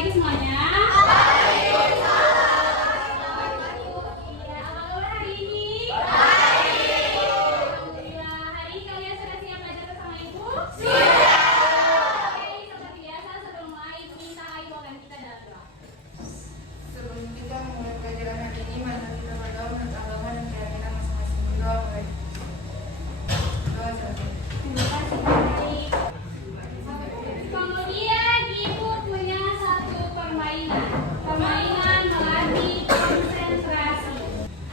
pagi semuanya.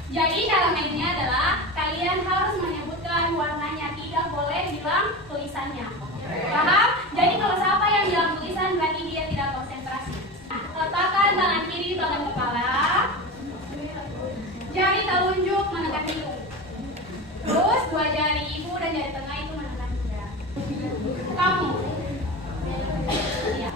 Jadi cara mainnya adalah kalian harus menyebutkan warnanya, tidak boleh bilang tulisannya. Paham? Jadi kalau siapa yang bilang tulisan berarti dia tidak konsentrasi. Letakkan tangan kiri di belakang kepala, jari telunjuk menekan hidung. Terus dua jari ibu dan jari tengah itu menekan dada. Kamu. Ya.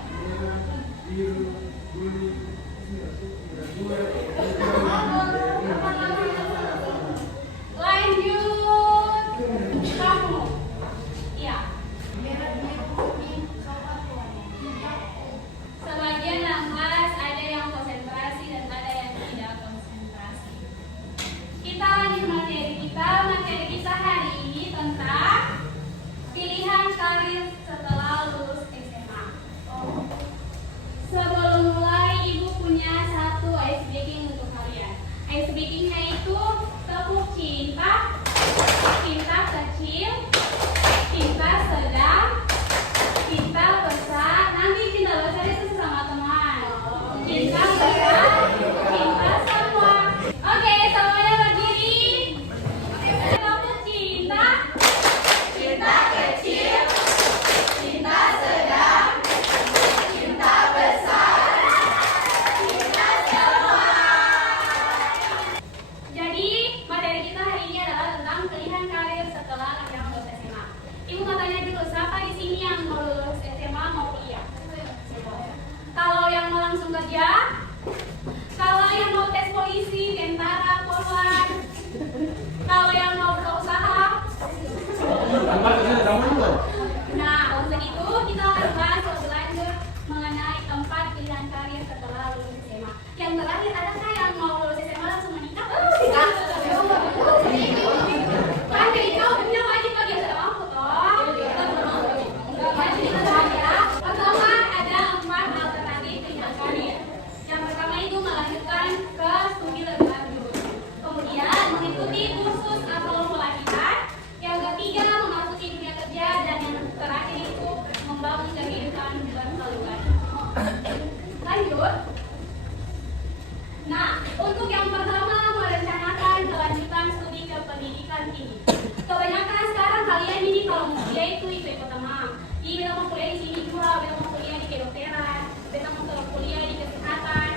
Materi kita hari ini tentang pilihan karir setelah lulus SMA. Sebelum mulai, ibu punya satu ice breaking untuk kalian. Ice breakingnya itu tepuk cinta, cinta kecil, cinta sedang, cinta besar. Nanti cinta besar itu sesama teman. Cinta besar, cinta semua. Oke, semuanya berdiri. Tepuk cinta, cinta kecil, cinta sedang, cinta besar, cinta semua. Jadi materi kita hari ini adalah tentang pilihan karir setelah yang lulus SMA. Ibu mau tanya dulu, siapa di sini yang mau lulus SMA mau kuliah? Kalau yang mau langsung kerja? Kalau yang mau tes polisi, tentara, polwan? Kalau yang mau buka usaha? Nah, untuk itu kita akan bahas lebih lanjut mengenai 4 pilihan karir setelah lulus SMA. Yang terakhir, adakah yang mau lulus SMA langsung menikah? Kan jadi kau punya wajib bagi yang tidak mampu toh. Jadi kita ya. Pertama ada 4 alternatif pilihan karir. Yang pertama itu melanjutkan ke studi lebih lanjut. Kemudian mengikuti kursus atau pelatihan. Yang ketiga memasuki dunia kerja, dan yang terakhir itu membangun kehidupan berkeluarga. Lanjut. Nah, untuk yang pertama merencanakan kelanjutan studi ke pendidikan tinggi. Kebanyakan sekarang kalian ini kalau mau kuliah itu ikut pertama. Kita mau kuliah di sini juga, kita mau kuliah di kedokteran, kita mau kuliah di kesehatan.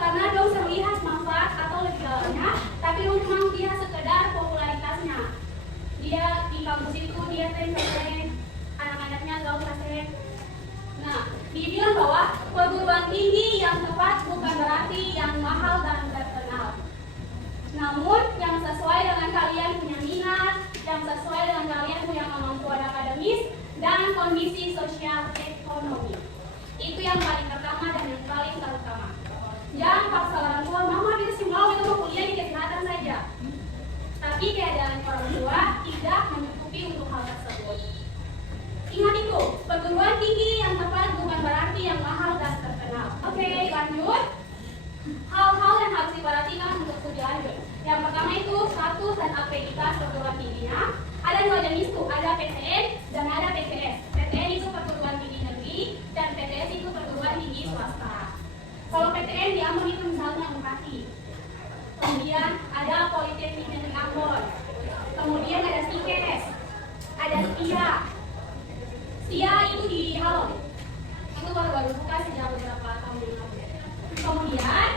Karena dong melihat manfaat atau lebih dalamnya, tapi dong cuma lihat sekedar popularitasnya. Dia di kampus itu dia tren, anak-anaknya gaul keren. Nah, dia bilang bahwa perguruan tinggi yang tepat bukan berarti yang mahal dan terkenal. Namun yang sesuai dengan kalian punya minat, yang sesuai dengan kalian punya kemampuan akademis dan kondisi sosial ekonomi. Itu yang paling pertama dan yang paling terutama. Jangan paksa orang tua, mama kita sih mau itu mau kuliah di kesehatan saja. Tapi keadaan orang tua tidak mencukupi untuk hal tersebut. Ingat itu, perguruan tinggi yang tepat bukan berarti yang mahal dan terkenal. Oke, lanjut. Hal-hal yang harus diperhatikan untuk studi lanjut. Yang pertama itu status dan akreditas perguruan tingginya. Ada 2 jenis tuh, ada PTN dan ada PTS. PTN itu perguruan tinggi negeri dan PTS itu perguruan tinggi swasta. Kalau PTN di Ambon itu misalnya UNPATI. Kemudian ada Politeknik Negeri Ambon. Kemudian ada STIKES, ada STIA. STIA itu di Halong. Itu baru buka sejak beberapa tahun yang lalu. Kemudian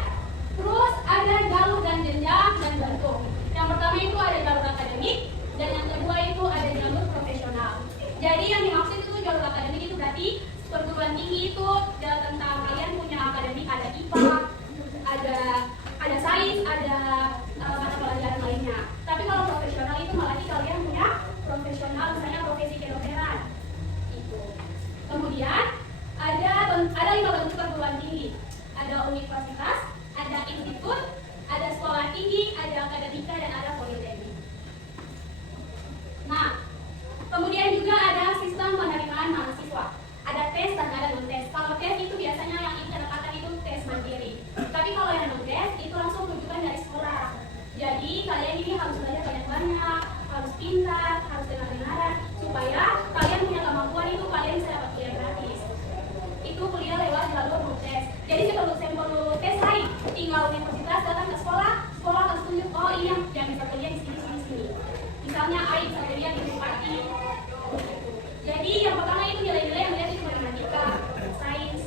terus ada jalur dan jenjang dan bentuk. Yang pertama itu ada jalur akademik, dan yang kedua itu ada jalur profesional. Jadi yang dimaksud itu jalur akademik itu berarti perguruan tinggi itu tentang kalian punya akademik, ada IPA, ada sains, ada mata pelajaran lainnya. Tapi kalau profesional itu malah kalian punya profesional, misalnya profesi kedokteran. Itu. Kemudian ada 5 bentuk universitas, ada institut, ada sekolah tinggi, ada akademika, dan ada politeknik. Nah, kemudian juga ada sistem penerimaan mahasiswa. Ada tes dan ada non-tes. Kalau tes itu biasanya yang kedekatan itu tes mandiri. Tapi kalau yang non-tes itu langsung rujukan dari sekolah. Jadi kalian ini harus belajar banyak-banyak, harus pintar, harus dengar-dengaran, supaya kalian punya kemampuan itu kalian bisa dapat kuliah gratis. Itu kuliah lewat jalur non-tes. Jadi sebelum tes lain, tinggal universitas datang ke sekolah, sekolah akan tunjuk, oh iya yang bisa kuliah di sini. Misalnya AI bisa kuliah di Bupati. Jadi yang pertama itu nilai-nilai yang dilihat itu matematika, sains.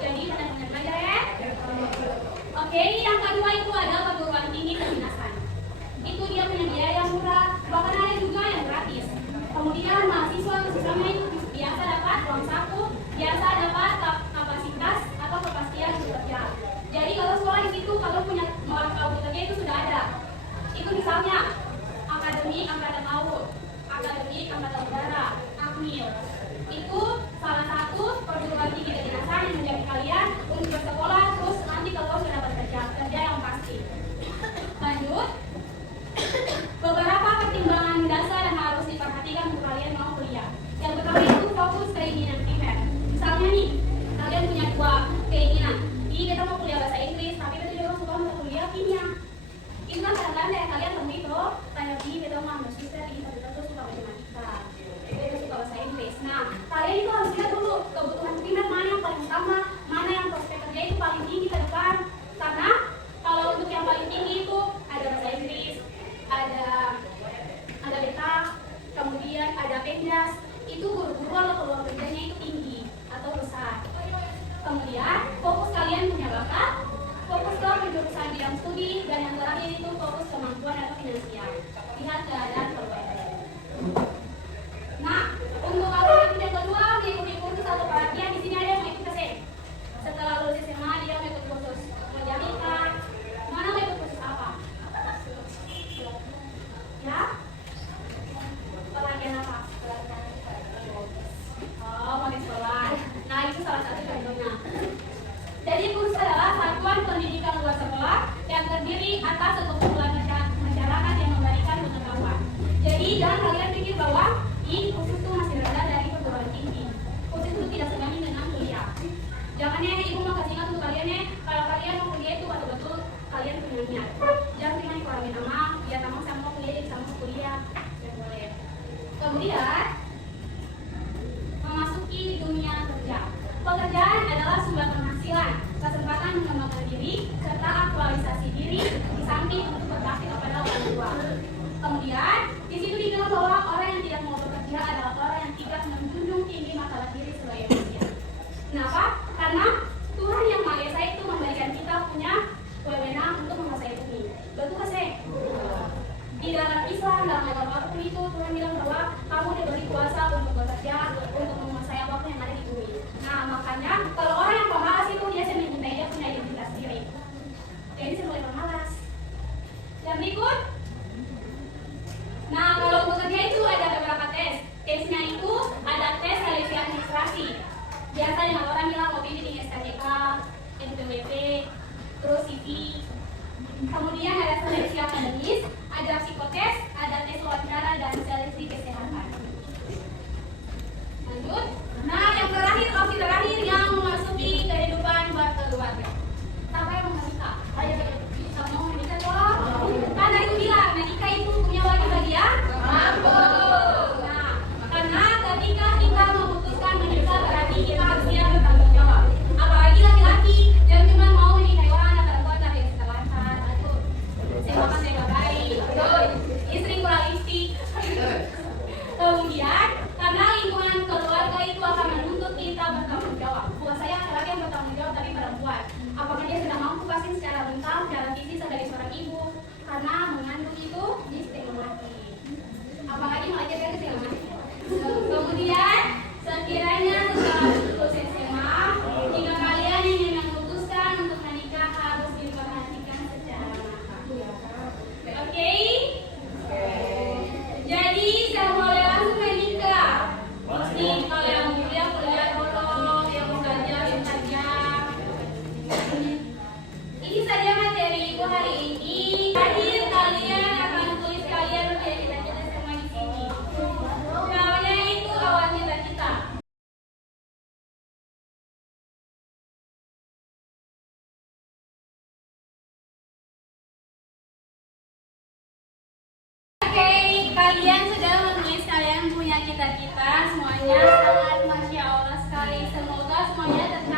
Jadi benar-benar belajar ya. Oke, yang kedua itu ada perguruan tinggi kedinasan. Itu dia punya biaya yang murah, bahkan ada juga yang gratis. Kemudian mahasiswa khususnya itu biasa dapat uang saku, biasa dapat kapasitas atau kepastian bekerja. Jadi kalau sekolah di situ kalau punya mau bekerja itu sudah ada. Itu misalnya akademi angkatan laut, akademi angkatan udara, akmil. Itu salah satu perguruan tinggi kedinasan yang menjadi kalian untuk bersekolah terus nanti kalau sudah dapat kerja yang pasti. Lanjut, beberapa pertimbangan dasar yang harus diperhatikan untuk kalian mau kuliah. Yang pertama itu fokus keinginan primer. Misalnya nih, kalian punya dua keinginan. Kita mau kuliah bahasa Inggris, tapi kita juga suka mau kuliah kimia. Itu kan kadang-kadang dari kalian temui tuh, tanya gini, kita mau ambil susah, kita tuh suka matematika, kita suka bahasa Inggris. Nah, kalian itu harus lihat dulu kebutuhan primer mana yang paling utama, mana yang prospek kerja itu paling tinggi ke depan. Karena kalau untuk yang paling tinggi itu ada bahasa Inggris, ada beta, kemudian ada penjas. Itu guru-guru atau peluang kerjanya itu tinggi atau besar. Kemudian fokus kalian punya bakat, fokus ke penjurusan bidang studi, dan yang terakhir itu fokus kemampuan atau finansial. Lihat keadaan keluarga. Nah, untuk kalau yang kedua mengikuti kursus atau pelatihan, di sini ada yang mengikuti TC. Setelah lulus SMA dia mengikuti kursus penjaminan. Mana mau ikut kursus apa? Ya? Pelatihan apa? Oh, mau di sekolah. Nah, itu salah satu contohnya. Jadi kursus adalah satuan pendidikan luar sekolah yang terdiri atas sekumpulan masyarakat yang memberikan pengetahuan. Jadi jangan kalian pikir bahwa ini kursus itu masih rendah dari perguruan tinggi. Kursus itu tidak sebanding dengan kuliah. Jangan ya, ibu mau kasih ingat untuk kalian ya, kalau kalian mau kuliah itu betul-betul kalian punya niat. Jangan cuma dikurangin nama, biar kamu sama kuliah jadi sama kuliah. Ya boleh. Kemudian memasuki dunia kerja. Pekerjaan adalah sumber penghasilan, kesempatan mengembangkan diri, serta aktualisasi diri, di samping untuk berbakti kepada orang tua. Kemudian, di situ dibilang bahwa orang yang tidak mau bekerja adalah orang yang tidak menjunjung tinggi martabat diri sebagai manusia. Kenapa? Karena Tuhan yang Maha Esa itu memberikan kita punya wewenang untuk menguasai bumi. Betul nggak sih? Di dalam Islam, dalam agama apapun itu, Tuhan bilang bahwa kamu diberi kuasa untuk bekerja, untuk menguasai apapun yang ada di bumi. Nah, makanya kalau orang yang pemalas itu dia mencintai, dia punya identitas diri. Jadi sebagai pemalas. Yang berikut. Nah, kalau bekerja itu ada beberapa tes. Tesnya itu ada tes seleksi administrasi. Biasa dengan orang bilang mau pilih di SKCK, NPWP, terus CV. Kemudian ada seleksi akademis, ada psikotes, ada tes wawancara, dan seleksi kesehatan. Lanjut. Nah, yang terakhir, opsi terakhir yang memasuki kehidupan berkeluarga. Siapa yang mau menikah? Ayo, siapa mau menikah toh? Kan tadi aku bilang, menikah itu punya wajib bagian? Mampu. Nah, karena ketika kita memutuskan menikah berarti kita harus siap bertanggung jawab. Apalagi laki-laki, jangan cuma mau menikahi orang anak perempuan tapi yang terlantar. Aduh, saya makan saya gak baik. Istri kurang listrik. Kemudian, karena lingkungan keluarga itu akan menuntut kita bertanggung semuanya sangat masya Allah sekali. Semoga semuanya tetap